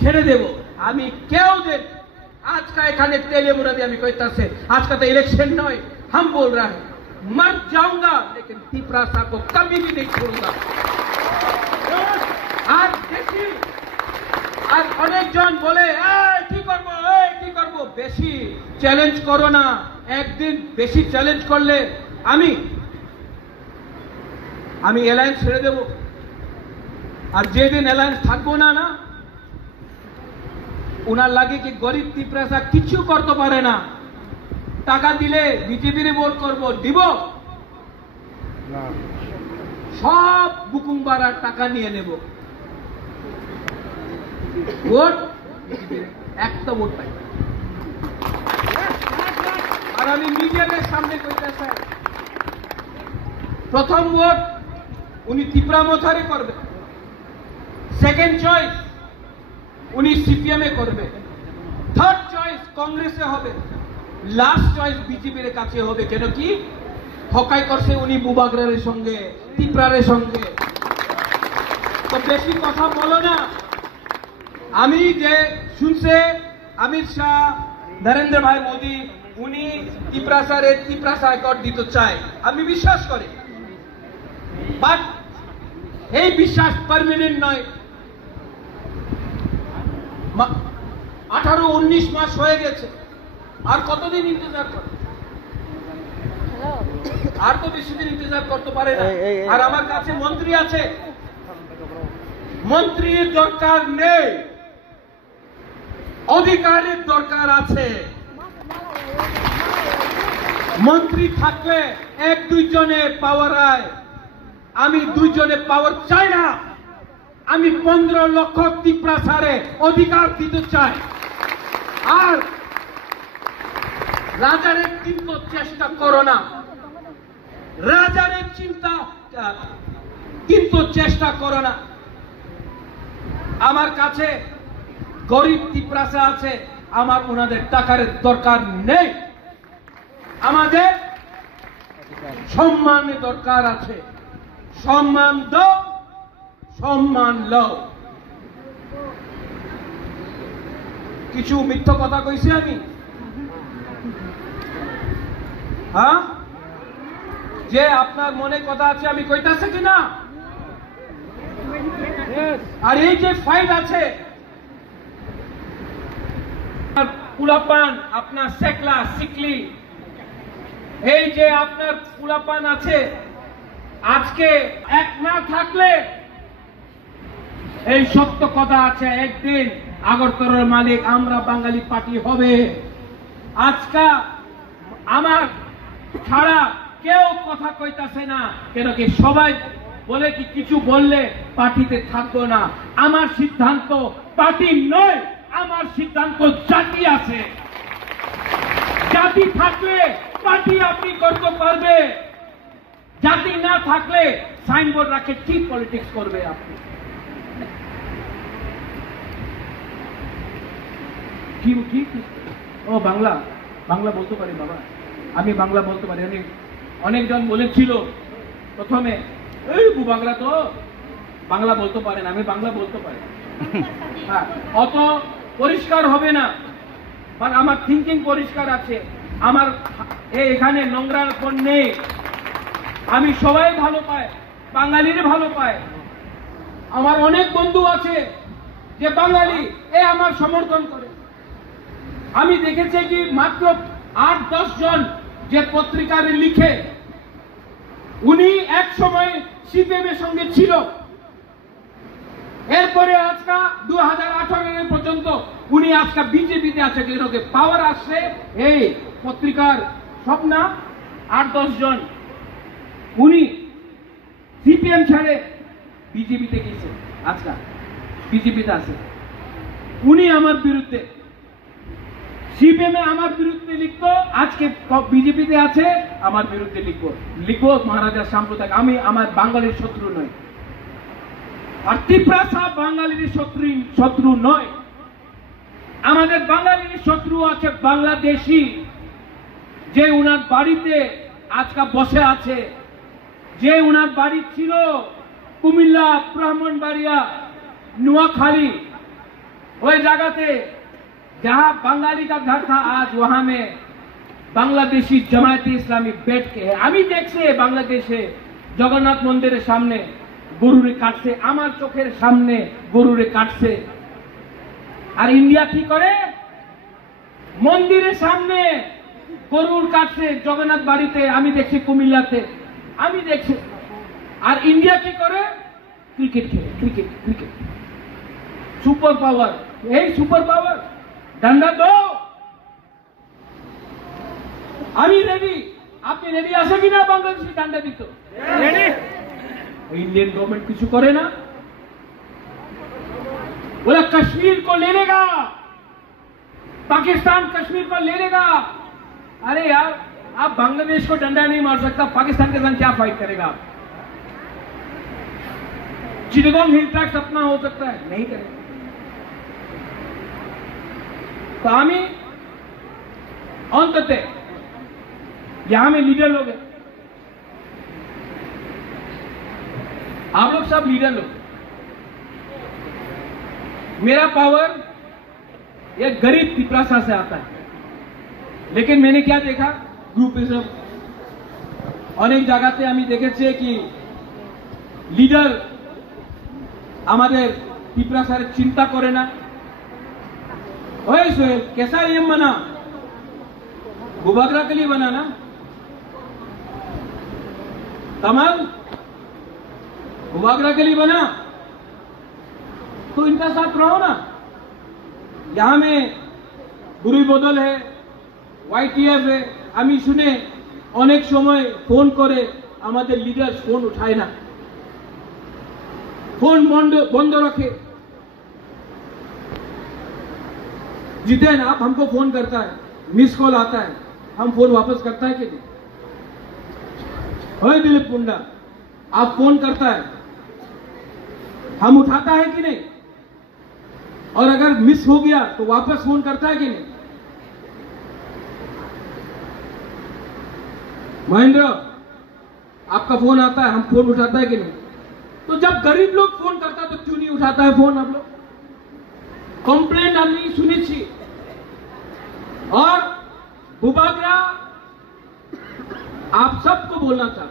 ছেড়ে দেব। আমি কেউ দেব आज का एखाने तेलियामुड़ाते আমি কইতাছে आज का तो इलेक्शन नय, हम बोल रहे हैं मर जाऊंगा लेकिन तिपरासा को कभी भी नहीं छोड़ूंगा। आज देखी আর অনেকজন বলে কি করব বেশি চ্যালেঞ্জ করো না। একদিন বেশি চ্যালেঞ্জ করলে আমি অ্যালায়েন্স ছেড়ে দেব। আর যেদিন অ্যালায়েন্স থাকবো না না উনার লাগে কি গরিব তিপরাসা কিছু করতে পারে না। টাকা দিলে বিজেপির ভোট করব, দিব না, সব বুকুমবাড়ার টাকা নিয়ে নেব, ভোট একটা ভোট পাই। আর আমি মিডিয়ার সামনে কইতে চাই প্রথম ভোট উনি ত্রিপুরা মথারে করবে, সেকেন্ড চয়েস উনি সিপিএম এ করবে, থার্ড চয়েস কংগ্রেসে হবে, লাস্ট চয়েস বিজেপির কাছে হবে। কেন কি হকাই করছে উনি বুবাগ্রারের সঙ্গে, ত্রিপুরারের সঙ্গে। তো বেশি কথা বলো না। আমি যে শুনছে অমিত শাহ, নরেন্দ্র ভাই মোদী উনি ত্রিপুরা হাইকোর্ট দিতে চায়, আমি বিশ্বাস করি, বাট এই বিশ্বাস পার্মানেন্ট নয়। 18-19 মাস হয়ে গেছে, আর কতদিন ইন্তজার করে? আর তো বেশি দিন ইন্তজার করতে পারে না। আর আমার কাছে মন্ত্রী আছে, মন্ত্রীর দরকার নেই, অধিকারের দরকার আছে। মন্ত্রী থাকলে 1-2 জনে পাওয়ার হয়, আমি 2 জনে পাওয়ার চাই না। আমি 15 লক্ষ ত্রিপুরা সারে অধিকার দিতে চাই। আর রাজারের কিন্তু চেষ্টা করো না, রাজারের চিন্তা কিন্তু চেষ্টা করো না। আমার কাছে গরিব ত্রিপুরা আছে, আমার ওনাদের টাকার দরকার নেই। আমাদের সম্মানের দরকার আছে, সম্মান দাও, সম্মান লও। কিছু মিথ্যা কথা কইছি আমি? হ্যাঁ, যে আপনার মনে কথা আছে আমি কইতাছে কিনা? আর এই যে ফাইট আছে, পুলাপান আপনার সেকলা সিকলি, এই যে আপনার পুলাপান আছে, আজকে এক না থাকলে এই সত্য কথা আছে, একদিন আগরতলার মালিক আমরা বাঙালি পার্টি হবে। আজকে আমার ছাড়া কেউ কথা কইতাছে না, কেন কি সবাই বলে কি কিছু বললে পার্টিতে থাকবো না। আমার সিদ্ধান্ত পার্টি নয়, আমার সিদ্ধান্ত জাতি আছে। জাতি থাকলে পার্টি আপনি করতে পারবে, জাতি না থাকলে সাইনবোর্ড রাখে কি পলিটিক্স করবে আপনি? কি ও বাংলা বাংলা বলতে পারি বাবা, আমি বাংলা বলতে পারি। অনেকজন বলেছিল প্রথমে, এই বাংলা তো বাংলা বলতে পারেন, আমি বাংলা বলতে পারি। হ্যাঁ, অত পরিষ্কার হবে না, বাট আমার থিঙ্কিং পরিষ্কার আছে। আমার এখানে নোংরার পর নেই। আমি সবাই ভালো পাই, বাঙালির ভালো পাই। আমার অনেক বন্ধু আছে যে বাঙালি, এ আমার সমর্থন করে। আমি দেখেছি কি মাত্র 8-10 জন যে পত্রিকার লিখে, উনি এক সময় সিপিএম এর সঙ্গে ছিল। এরপরে আজকে 2018 পর্যন্ত উনি আজকে বিজেপিতে আছে। পাওয়ার আসছে এই পত্রিকার সব না 8-10 জন, উনি সিপিএম ছেড়ে বিজেপিতে গেছে, আজকে বিজেপিতে আছে। উনি আমার বিরুদ্ধে, সিপিএম এ আমার বিরুদ্ধে লিখতো, আজকে বিজেপিতে আছে আমার বিরুদ্ধে লিখবো মহারাজার সাম্প্রদায়িক। আমি আমার বাঙালির শত্রু নয়, আর ত্রিপুরা সাহেব বাঙালির শত্রু নয়। আমাদের বাঙালির শত্রু আছে বাংলাদেশি, যে উনার বাড়িতে আজকে বসে আছে, যে উনার বাড়ি ছিল কুমিল্লা, ব্রাহ্মণবাড়িয়া, নোয়াখালী, ওই জায়গাতে जहां बंगाली का घर था, आज वहां में बांग्लादेशी जमायती इस्लामी बैठ के है। আমি দেখছি বাংলাদেশে জগন্নাথ মন্দিরের সামনে গরুরে কাটছে, আমার চোখের সামনে গরুরে কাটছে। আর ইন্ডিয়া কি করে? মন্দিরের সামনে গরুর কাটছে জগন্নাথ বাড়িতে, আমি দেখছি কুমিল্লাতে, আমি দেখছি। আর ইন্ডিয়া কি করে? ক্রিকেট খেলে, ক্রিকেট সুপার পাওয়ার। এই সুপার পাওয়ার ডান্ডা দো, আমি রেডি। আপনি রেডি আছে কিনা বাংলাদেশি ডান্ডা দিত? রেডি। इंडियन गवर्नमेंट कुछ करे ना, बोला कश्मीर को ले लेगा, पाकिस्तान कश्मीर को ले लेगा। अरे यार आप बांग्लादेश को डंडा नहीं मार सकता, पाकिस्तान के संग क्या फाइट करेगा आप? चिटगांव हिल ट्रैक सपना हो सकता है, नहीं करेगा। तो हमें अंततः यहां में लीडर लोग हैं, आप लोग सब लीडर लोग। मेरा पावर एक गरीब तिपरासा से आता है, लेकिन मैंने क्या देखा, ग्रुपिज्म अनेक जगहते আমি দেখেছি कि लीडर আমাদের तिपरासार चिंता करे ना। ओए सोहेल, कैसा एम बना? बुबागरा के लिए बना ना? कमल बुबागरा के लिए बना, तो इनका साथ रहो ना। यहां में बुरी बदल है, YTF है, আমি শুনে অনেক সময় ফোন করে আমাদের লিডার ফোন উঠায় না, फोन बंद रखे। जितेन आप हमको फोन करता है, मिस कॉल आता है, हम फोन वापस करता है कि नहीं? ओए दिलीप पुंडा, आप फोन करता है, हम उठाता है कि नहीं? और अगर मिस हो गया तो वापस फोन करता है कि नहीं? महेंद्र, आपका फोन आता है, हम फोन उठाता है कि नहीं? तो जब गरीब लोग फोन करता है तो क्यों नहीं उठाता है फोन? आप लोग कंप्लेंट हमने सुनी थी। और बुबागरा आप सबको बोलना था,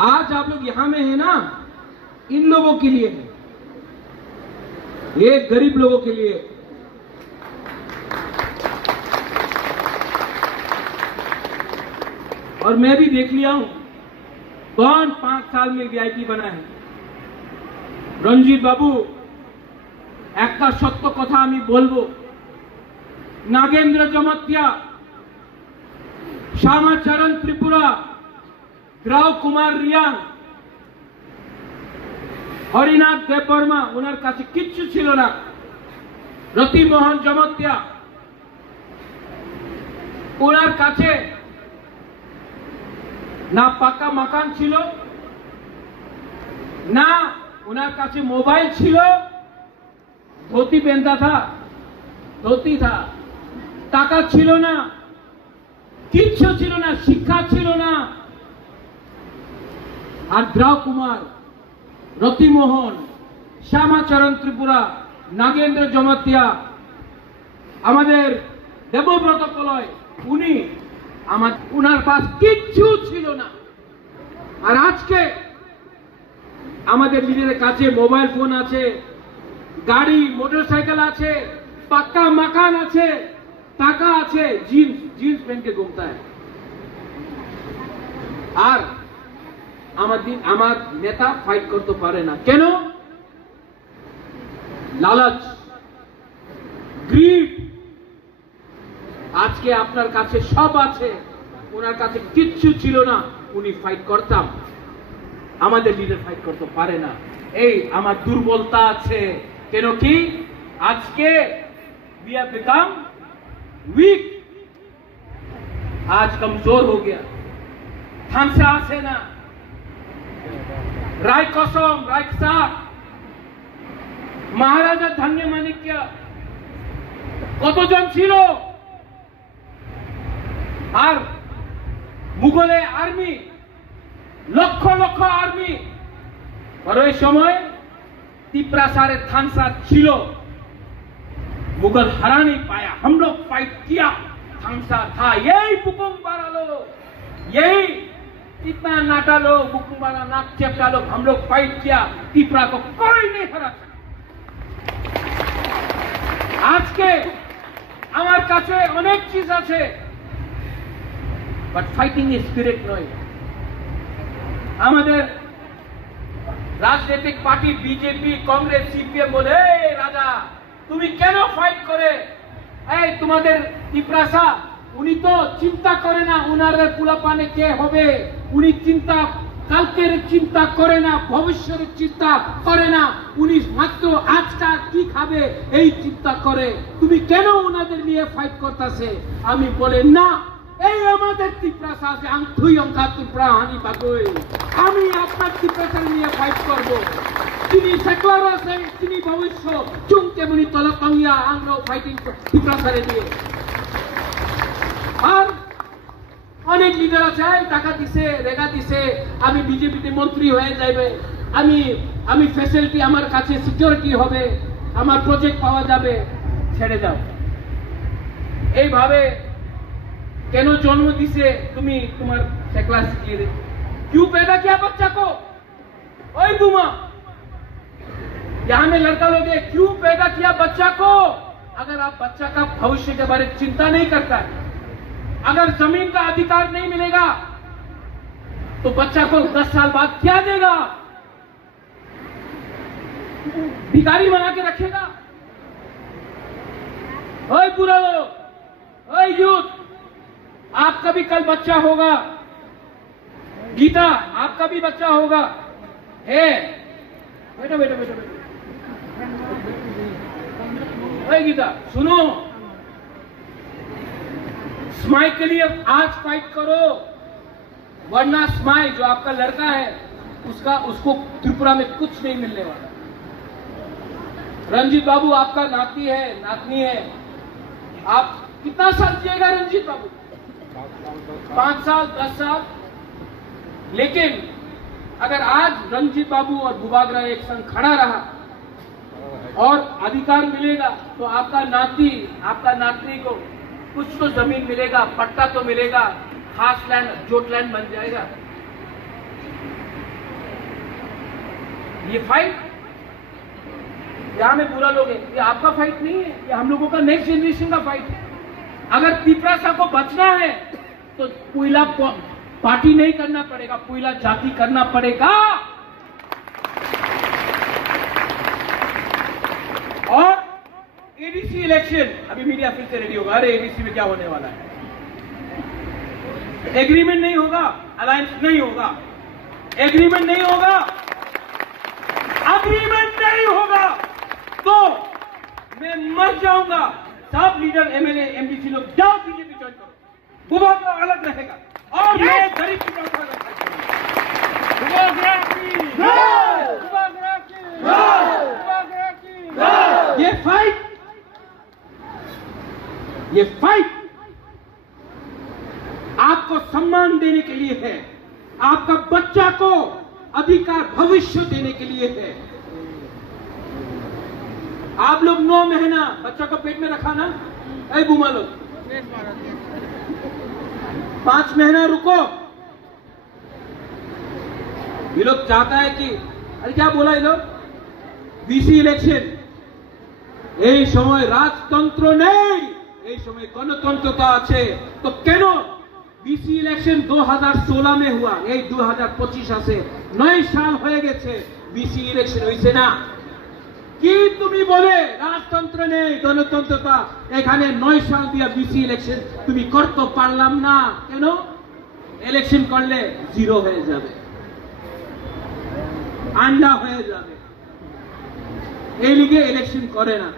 आज आप लोग यहां में है ना, इन लोगों के लिए है, ये गरीब लोगों के लिए। और मैं भी देख लिया हूं कौन 5 साल में वीआईपी बना है। रंजीत बाबू, एक सत्य कथा আমি বলবো, नागेंद्र जमतिया, श्यामाचरण त्रिपुरा, द्राव कुमार रियांग, हरिनाथ देवबर्मा, उनार काছে কিচ্ছু ছিল না। রতিমোহন জমতিয়া, उनार কাছে ना पक्का मकान छिलो, ना उनार काছে मोबाइल छिलो, धोती पहनता था, धोती था, टाका छिलो ना, किच्छु छिलो ना, शिक्षा छिलो ना। और द्राव कुमार, रतिमोहन, श्यामाचरण त्रिपुरा, नागेंद्र जमतिया, আমাদের দেবব্রত কলয়, উনি उनार पास किच्छु छिलो ना। और आज के लीडर काছে मोबाइल फोन आछे, गाड़ी मोटरसाइकिल आछे, पक्का मकान आछे, टाका आछे, जीन्स पहन के घूमता है। और आमार नेता फाइट करते पारे ना, केनो? लालच, ग्रीड। आज के आपनार काছে सब आछे, उनार काছে किच्छु छिलो ना, उनी फाइट करताम, आमादेर लीडर फाइट करते पारे ना। এই আমার দুর্বলতা আছে, কেন কি আজকে we have become weak, आज कमजोर हो गया, हमसे आसे ना। राय कसम, राय साहब, महाराजा धन्य माणिक्य কতজন ছিল? আর মুঘলে আর্মি লক্ষ লক্ষ আর্মি। और ওই সময় तिपरासारे थानसा छिलो, मुगल हरा नहीं पाया, हम लोग फाइट किया, थानसा था, यही भूकंप वाला लोग, यही इतना नाटा लोग, भूकंप वाला नाक चेपटा लोग, हम लोग फाइट किया, तिपरा को कोई नहीं हरा सका। आज के আমার কাছে অনেক চিজ আছে, বাট ফাইটিং স্পিরিট নয়। আমাদের রাজনৈতিক পার্টি বিজেপি, কংগ্রেস, সিপিএম বলে, এই রাজা তুমি কেন ফাইট করে? এই তোমাদের তিপ্রাসা, উনি তো চিন্তা করে না উনার পোলাপানে কে হবে, উনি চিন্তা কালকের চিন্তা করে না, ভবিষ্যতের চিন্তা করে না, উনি মাত্র আজটা কি খাবে এই চিন্তা করে। তুমি কেন ওনাদের নিয়ে ফাইট করতেছে? আমি বলে না, এই আমাদের ত্রিপুরা আছে, আংথুই অঙ্কা ত্রিপুরা হানি বাগই, আমি আপনার ত্রিপুরা নিয়ে ফাইট করব। তিনি সেকুলার আছে, তিনি ভবিষ্য চুমকে মুনি তলকাঙ্গিয়া আমরাও ফাইটিং ত্রিপুরা নিয়ে। আর অনেক লিডার আছে, টাকা দিছে, রেগা দিছে, আমি বিজেপিতে মন্ত্রী হয়ে যাবে, আমি ফ্যাসিলিটি, আমার কাছে সিকিউরিটি হবে, আমার প্রজেক্ট পাওয়া যাবে। ছেড়ে দাও। এইভাবে কেন জন্ম দিছে তুমি? তোমার সেকুলার শিখিয়ে दे। क्यों पैदा किया बच्चा को? ओए बुमा, यहाँ में लड़का लोग है, क्यों पैदा किया बच्चा को? अगर आप बच्चा का भविष्य के बारे में चिंता नहीं करता है, अगर जमीन का अधिकार नहीं मिलेगा तो बच्चा को 10 साल बाद क्या देगा? भिखारी बना के रखेगा? ओए बुरा लोग, ओए यूथ, आपका भी कल बच्चा होगा। गीता, आपका भी बच्चा होगा। है बेटा बेटा बेटा बेटा, ओए गीता सुनो, स्माइल के लिए आज फाइट करो, वरना स्माइल जो आपका लड़का है उसको त्रिपुरा में कुछ नहीं मिलने वाला। रंजीत बाबू आपका नाती है, नातनी है, आप कितना साल जिएगा रंजीत बाबू? 5 साल, 10 साल। लेकिन अगर आज रंजीत बाबू और बुबागरा एक संग खड़ा रहा और अधिकार मिलेगा तो आपका नाती, आपका नातनी को कुछ तो जमीन मिलेगा, पट्टा तो मिलेगा, खास लैंड, जोट लैंड बन जाएगा। ये फाइट यहां में बुरा लोग है, ये आपका फाइट नहीं है, ये हम लोगों का नेक्स्ट जनरेशन का फाइट है। अगर तिपरासा को बचना है तो पुइला पार्टी नहीं करना पड़ेगा, पुइला जाति करना पड़ेगा। और एडीसी इलेक्शन, अभी मीडिया फिर से रेडी होगा, अरे एडीसी में क्या होने वाला है? एग्रीमेंट नहीं होगा, अलायंस नहीं होगा, एग्रीमेंट नहीं होगा, अग्रीमेंट नहीं होगा तो मैं मर जाऊंगा। सब लीडर, एमएलए, एमडीसी लोग जाओ बीजेपी ज्वाइन करो, बुबागरा अलग रहेगा और मैं गरीब की बात करूंगा। ये फाइट आपको सम्मान देने के लिए है, आपका बच्चा को अधिकार भविष्य देने के लिए है। आप लोग 9 महीना बच्चा को पेट में रखा ना, ऐ बुमा लोग 5 महीना रुको। ये लोग चाहता है कि, अरे क्या बोला ये लोग, बीसी इलेक्शन, এই সময় রাজতন্ত্র নেই, এই সময় গণতন্ত্রতা আছে। তো কেন बीसी इलेक्शन 2016 में हुआ, এই 2025 আছে, 9 সাল হয়ে গেছে, बीसी इलेक्शन হইছে না। কি তুমি বলে রাজতন্ত্র নেই, গণতন্ত্রতা, এখানে 9 সাল দিয়া बीसी ইলেকশন তুমি করতে পারলাম না কেন? ইলেকশন করলে জিরো হয়ে যাবে, আন্ডা হয়ে যাবে, এই লিগে ইলেকশন করে না।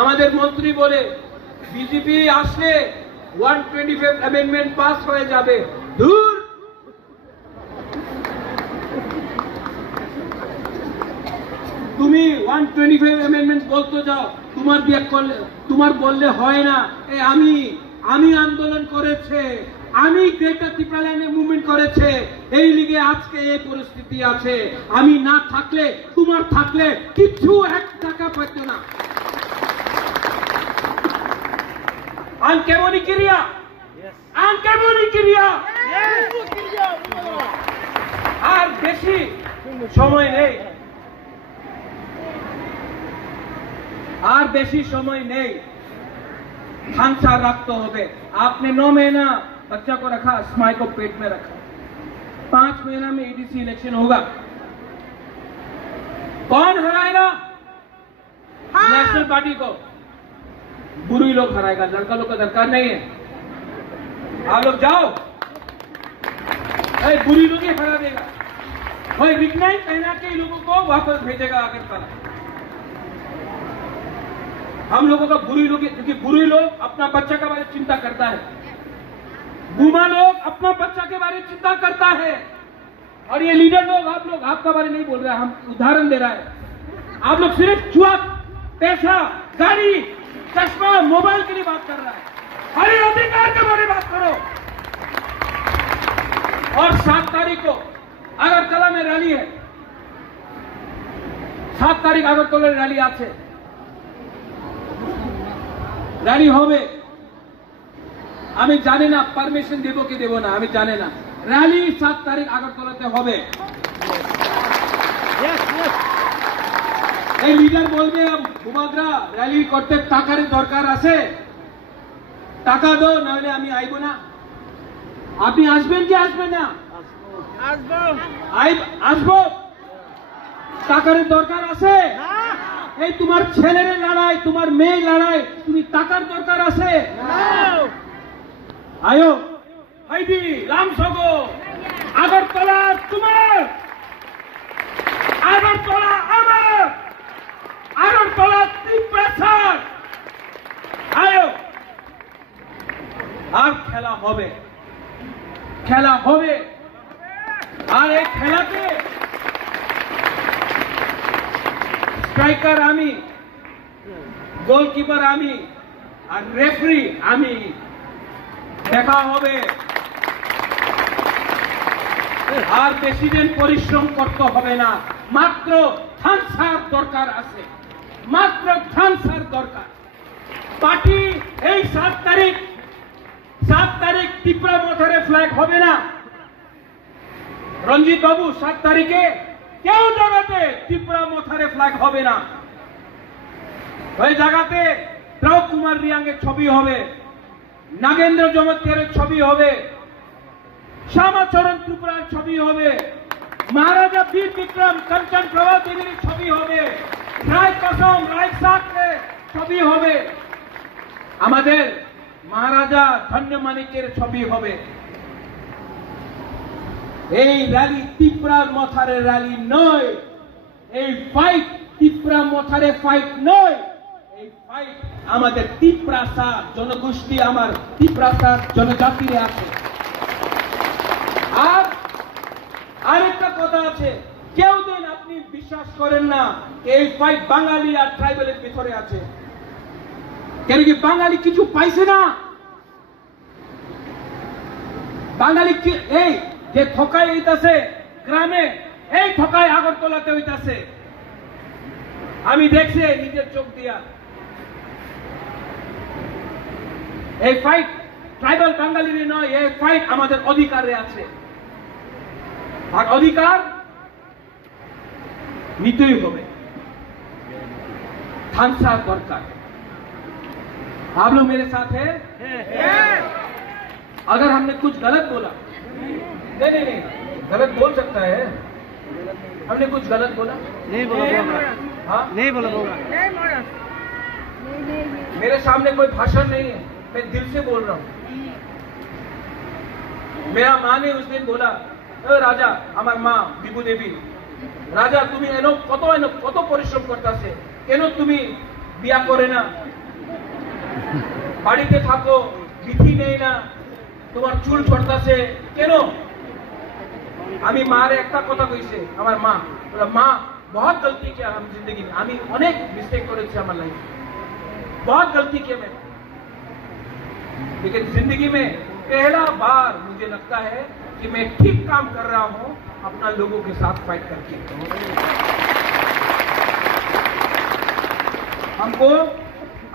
আমাদের মন্ত্রী বলে বিজেপি আসলে 125 অ্যামেন্ডমেন্ট পাস হয়ে যাবে। দূর, তুমি 125 অ্যামেন্ডমেন্ট বলতে যাও, তোমার দিয়ে করলে, তোমার বললে হয় না। আমি আন্দোলন করেছে, আমি গ্রেটার ত্রিপুরাল্যান্ড মুভমেন্ট করেছে, এই লিগে আজকে এই পরিস্থিতি আছে। আমি না থাকলে, তোমার থাকলে কিছু 1 টাকা পেত না। আনকেমনি ক্রিয়া, আনকেমনি ক্রিয়া। আর বেশি সময় নেই, আর বেশি সময় নেই, खांसा रखते होते। आपने 9 महीना बच्चा को रखा, स्माइल को पेट में रखा, 5 महीना में एडीसी इलेक्शन होगा। कौन हराएगा? नेशनल पार्टी को बुरी लोग हराएगा, लड़का लोग का दरकार नहीं है। आप लोग जाओ, बुरी लोग ही हरा देगा, वही रिकनाइज पहना के लोगों को वापस भेजेगा अगरतला। हम लोगों का बुरी लोग, क्योंकि बुरी लोग अपना बच्चा के बारे में चिंता करता है, बुमा लोग अपना बच्चा के बारे में चिंता करता है, और ये लीडर लोग, आप लोग आपका बारे नहीं बोल रहे हैं, हम उदाहरण दे रहा है। आप लोग सिर्फ जुआ, पैसा, गाड़ी, चश्मा, मोबाइल के लिए बात कर रहा है। हर अधिकार के बारे में बात करो। और 7 तारीख को अगरतला में रैली है, 7 तारीख अगरतला रैली আছে, रैली হবে। আমি জানি না পারমিশন দেব কি দেব না, আমি জানি না। रैली 7 तारीख আগরতলাতে হবে। এই লিডার বলবে ভূমাগ্রা র‍্যালি করতে টাকার দরকার আছে, টাকা দাও, নাহলে আমি আইব না। আপনি আসবেন কি আসবেন না? আসবো। টাকার দরকার আছে? এই তোমার ছেলের লড়াই, তোমার মেয়ে লড়াই, তুমি টাকার দরকার আছে? আয়ো হাইদি রামসগো, আগরতলা তোমার, আগরতলা আমার, আগরতলা ত্রিপ্রাসাদ। আয়ো, আর খেলা হবে, খেলা হবে। আর এই খেলাতে স্ট্রাইকার আমি, গোলকিপার আমি, আর রেফারি আমি। দেখা হবে। আর বেশি দিন পরিশ্রম করতে হবে না, মাত্র থানসার দরকার আছে, মাত্র থানসার দরকার। পার্টি এই 7 তারিখ ত্রিপুরা মথারে ফ্ল্যাগ হবে না। রঞ্জিত বাবু 7 তারিখে কেউ জায়গাতে ত্রিপুরা মথারে ফ্ল্যাগ হবে না। ওই জায়গাতে দ্রৌ কুমার রিয়াংয়ের ছবি হবে, নাগেন্দ্র জমতিয়ারের ছবি হবে, শ্যামাচরণ ত্রিপুরার ছবি হবে, মহারাজা বীর বিক্রম কাঞ্চন প্রভা দেবীর ছবি হবে, রায় কসম রায় সাকের ছবি হবে, আমাদের মহারাজা ধন্য মানিকের ছবি হবে। এই র্যালি ত্রিপুরার মথারে র্যালি নয়, এই ফাইট ত্রিপুরা মথারে ফাইট নয়, এই ফাইট আমাদের ত্রিপ্রাসাদ জনগোষ্ঠী, আমার ত্রিপ্রাসাদ জনজাতিরে আছে। আর আরেকটা কথা আছে, কেউ দিন আপনি বিশ্বাস করেন না এই ফাইট বাঙালি আর ট্রাইবালের ভিতরে আছে। কেন কি বাঙালি কিছু পাইছে না? বাঙালি এই যে ঠকাই হইতাছে গ্রামে, এই ঠকাই আগরতলাতে হইতাছে। আমি দেখছি নিজের চোখ দিয়া। এই ফাইট ট্রাইবাল বাঙালির নয়, এই ফাইট আমাদের অধিকারে আছে। আর অধিকার নিতেই হবে, থানসার দরকার। आप लोग मेरे साथ है? अगर हमने कुछ गलत बोला, नहीं, गलत बोल सकता है, हमने कुछ गलत बोला? नहीं बोला। हाँ नहीं बोला। मेरे सामने कोई भाषण नहीं है, मैं दिल से बोल रहा हूँ। मेरा माँ ने उस दिन बोला, राजा আমার মা বিভু দেবী, রাজা তুমি এনো কত পরিশ্রম করতেছে, কেন তুমি বিয়া করে না, বাড়িতে থাকো, বিধি নেই না, তোমার চুল ছড়তাছে কেন? আমি মারে একটা কথা কইছে, আমার মা বলে মা बहुत गलती किया हम जिंदगी में, আমি অনেক মিস্টেক করেছি আমার লাইফে, बहुत गलती किया मैं, लेकिन जिंदगी में पहला बार मुझे लगता है कि मैं ठीक काम कर रहा हूं अपना लोगों के साथ फाइट करके। हमको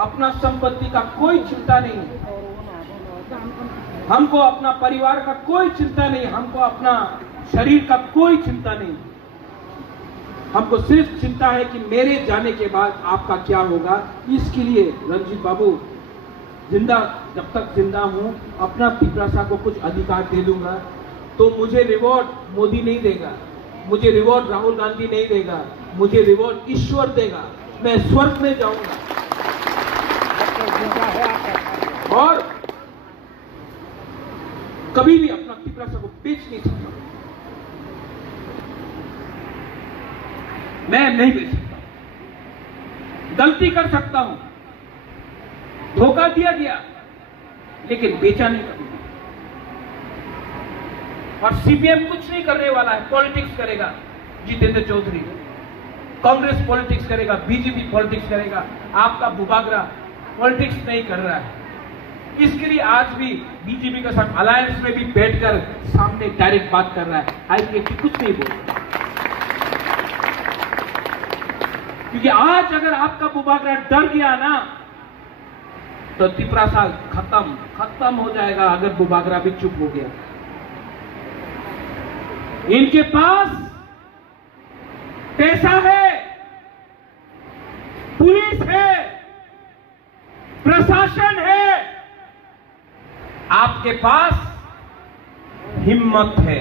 अपना संपत्ति का कोई चिंता नहीं, हमको अपना परिवार का कोई चिंता नहीं, हमको अपना शरीर का कोई चिंता नहीं, हमको सिर्फ चिंता है कि मेरे जाने के बाद आपका क्या होगा। इसके लिए रंजीत बाबू जिंदा, जब तक जिंदा हूं अपना त्रिप्रासा को कुछ अधिकार दे दूंगा, तो मुझे रिवॉर्ड मोदी नहीं देगा, मुझे रिवॉर्ड राहुल गांधी नहीं देगा, मुझे रिवॉर्ड ईश्वर देगा, मैं स्वर्ग में जाऊंगा। और कभी भी अपना तिप्रासा को बेच नहीं सकता, मैं नहीं बेच सकता। गलती कर सकता हूं, धोखा दिया गया, लेकिन बेचा नहीं करूंगा। और सीपीएम कुछ नहीं करने वाला है, पॉलिटिक्स करेगा जितेंद्र चौधरी, कांग्रेस पॉलिटिक्स करेगा, बीजेपी पॉलिटिक्स करेगा। आपका बुबागरा पॉलिटिक्स नहीं कर रहा है। इसके लिए आज भी बीजेपी के साथ अलायंस में भी बैठकर सामने डायरेक्ट बात कर रहा है, आईपीएफ कुछ नहीं बोल रहा। क्योंकि आज अगर आपका बुबागरा डर गया ना, तो तिप्रासा खत्म हो जाएगा। अगर बुबागरा भी चुप हो गया, इनके पास पैसा है, पुलिस है, प्रशासन है, आपके पास हिम्मत है।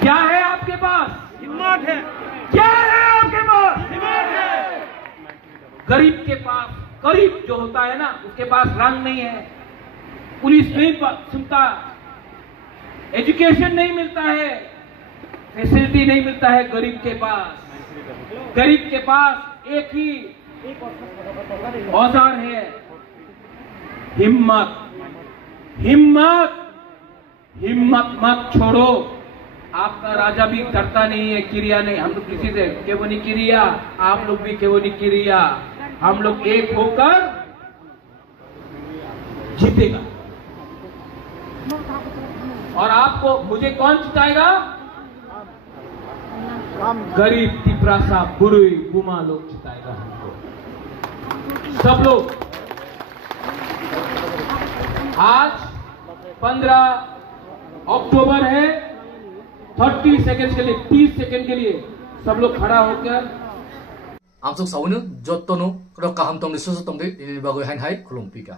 क्या है आपके पास? हिम्मत है। क्या है आपके पास? हिम्मत है। गरीब के पास, गरीब जो होता है ना, उसके पास रंग नहीं है, पुलिस नहीं सुनता, एजुकेशन नहीं मिलता है, फैसिलिटी नहीं मिलता है। गरीब के पास एक ही औजार है, हिम्मत। हिम्मत मत छोड़ो। आपका राजा भी करता नहीं है क्रिया नहीं, हम लोग किसी से केवल नहीं क्रिया, आप लोग भी केवल नहीं क्रिया। हम लोग एक होकर जीतेगा। और आपको, मुझे कौन जिताएगा? गरीब तिप्रासा बुरुई बुमा लोग जिताएगा हमको, सब लोग। आज 15 अक्टूबर है, 30 सेकंड के लिए, 30 सेकंड के लिए सब लोग खड़ा होकर आमसुक सावनो जत्तनो रो काहाम तंग सुसु तंग दिनि बागै हाइन हाय खुलुमपिका।